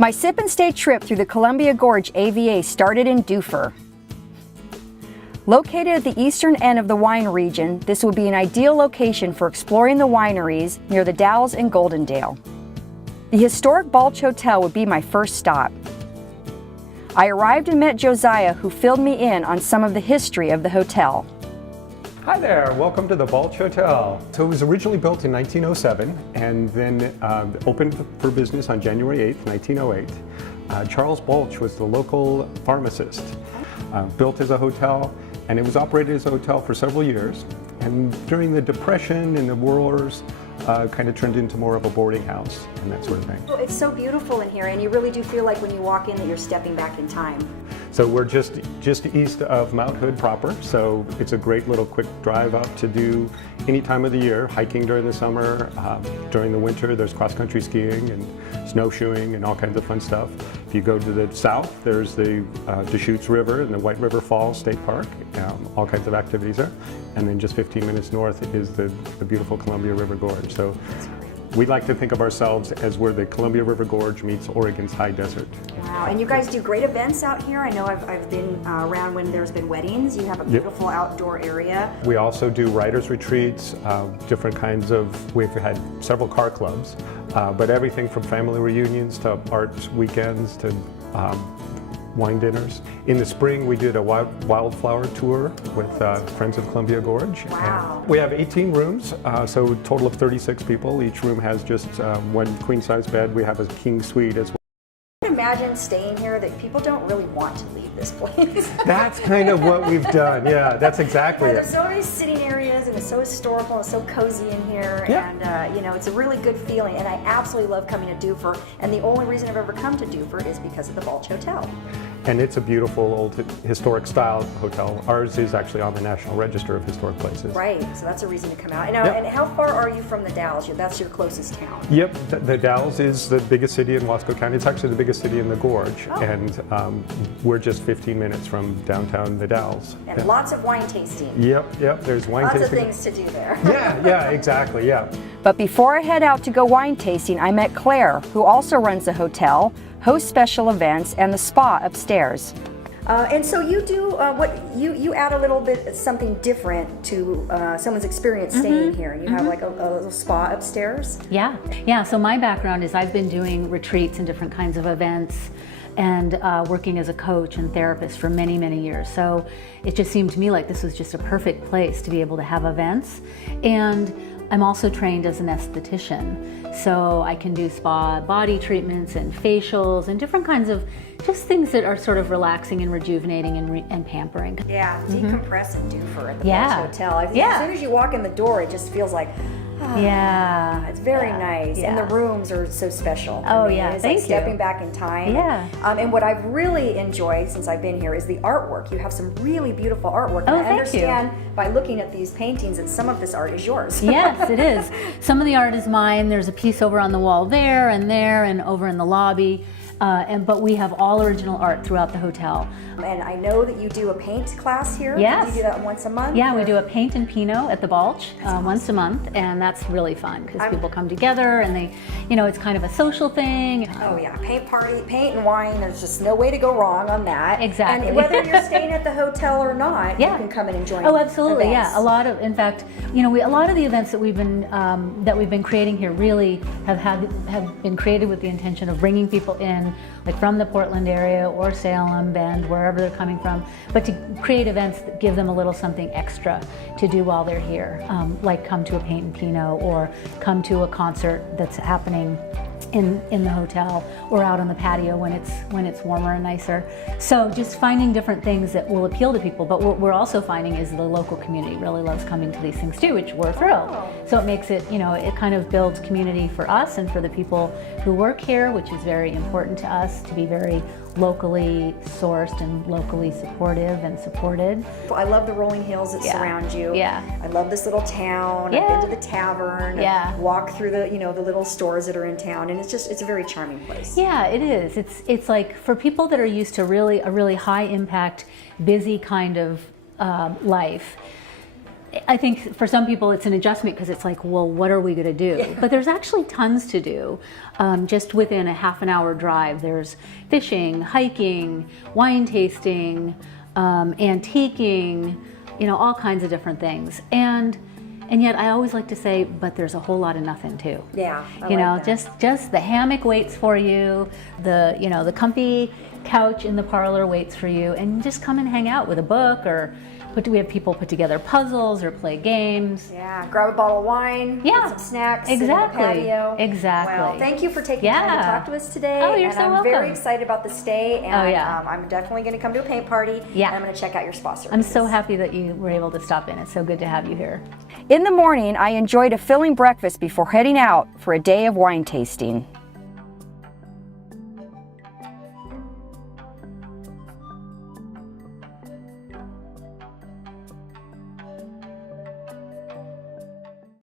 My sip and stay trip through the Columbia Gorge AVA started in Dufur. Located at the eastern end of the wine region, this would be an ideal location for exploring the wineries near the Dalles and Goldendale. The historic Balch Hotel would be my first stop. I arrived and met Josiah, who filled me in on some of the history of the hotel. Hi there, welcome to the Balch Hotel. So it was originally built in 1907 and then opened for business on January 8th, 1908. Charles Balch was the local pharmacist. Built as a hotel, and it was operated as a hotel for several years. And during the Depression and the wars, kind of turned into more of a boarding house and that sort of thing. Well, it's so beautiful in here, and you really do feel like when you walk in that you're stepping back in time. So we're just east of Mount Hood proper, so it's a great little quick drive up to do any time of the year, hiking during the summer. During the winter, there's cross-country skiing and snowshoeing and all kinds of fun stuff. If you go to the south, there's the Deschutes River and the White River Falls State Park, all kinds of activities there. And then just 15 minutes north is the beautiful Columbia River Gorge. So we like to think of ourselves as where the Columbia River Gorge meets Oregon's high desert. Wow, and you guys do great events out here. I know I've been around when there's been weddings. You have a beautiful outdoor area. We also do writers' retreats, different kinds of, we've had several car clubs, but everything from family reunions to art weekends to wine dinners. In the spring, we did a wildflower tour with Friends of Columbia Gorge. Wow. And we have 18 rooms, so a total of 36 people. Each room has just one queen-size bed. We have a king suite as well. I can imagine staying here that people don't really want to leave this place. That's kind of what we've done. Yeah, that's exactly it. There's so many sitting areas, and it's so historical and so cozy in here. Yeah. And you know, it's a really good feeling. And I absolutely love coming to Dufur. And the only reason I've ever come to Dufur is because of the Balch Hotel. And it's a beautiful old historic style hotel. Ours is actually on the National Register of Historic Places. Right, so that's a reason to come out. And how far are you from the Dalles? That's your closest town. Yep, the Dalles is the biggest city in Wasco County. It's actually the biggest city in the Gorge, and we're just 15 minutes from downtown the Dalles. And lots of wine tasting. Yep, there's wine tasting. Lots of things to do there. Yeah, exactly, yeah. But before I head out to go wine tasting, I met Claire, who also runs the hotel, hosts special events, and the spa upstairs. And so you do you add a little bit something different to someone's experience staying here. You have like a little spa upstairs. Yeah. So my background is I've been doing retreats and different kinds of events, and working as a coach and therapist for many, many years. So it just seemed to me like this was just a perfect place to be able to have events. And I'm also trained as an esthetician, so I can do spa body treatments and facials and different kinds of just things that are sort of relaxing and rejuvenating and pampering. Yeah, decompress and Dufur at the Balch Hotel. I think as soon as you walk in the door, it just feels like, it's very nice. And the rooms are so special. It's like stepping back in time. And what I've really enjoyed since I've been here is the artwork. You have some really beautiful artwork. And I understand by looking at these paintings that some of this art is yours. Yes, it is. Some of the art is mine. There's a piece over on the wall there and over in the lobby. But we have all original art throughout the hotel. And I know that you do a paint class here. Yes. Do you do that once a month? Yeah, we do a paint and Pinot at the Balch once a month, and that's really fun because people come together and they, it's kind of a social thing. Oh yeah, paint party, paint and wine. There's just no way to go wrong on that. Exactly. And whether you're staying at the hotel or not, you can come and enjoy. Oh, absolutely. Events. Yeah, in fact, a lot of the events that we've been creating here really have been created with the intention of bringing people in, like from the Portland area or Salem, Bend, wherever they're coming from, but to create events that give them a little something extra to do while they're here, like come to a paint and Pinot or come to a concert that's happening in the hotel or out on the patio when it's warmer and nicer. So just finding different things that will appeal to people. But what we're also finding is the local community really loves coming to these things too, which we're thrilled. So it makes it, it kind of builds community for us and for the people who work here, which is very important to us to be very locally sourced and locally supportive and supported. I love the rolling hills that surround you. I love this little town. I've been to the tavern. Walk through the the little stores that are in town, and it's a very charming place. Yeah, it is. It's like for people that are used to a really high impact, busy kind of life. I think for some people it's an adjustment because it's like, well, what are we going to do? Yeah. But there's actually tons to do. Just within a half an hour drive, there's fishing, hiking, wine tasting, antiquing, all kinds of different things. And yet I always like to say, but there's a whole lot of nothing too. Yeah, I like that. just the hammock waits for you, the comfy couch in the parlor waits for you, and just come and hang out with a book, or we have people put together puzzles or play games. Yeah, grab a bottle of wine, get some snacks, exactly. sit in the patio. Exactly. Well, thank you for taking time to talk to us today. Oh, you're so welcome. I'm very excited about the stay, and I'm definitely going to come to a paint party. Yeah. And I'm going to check out your spa services. I'm so happy that you were able to stop in. It's so good to have you here. In the morning, I enjoyed a filling breakfast before heading out for a day of wine tasting.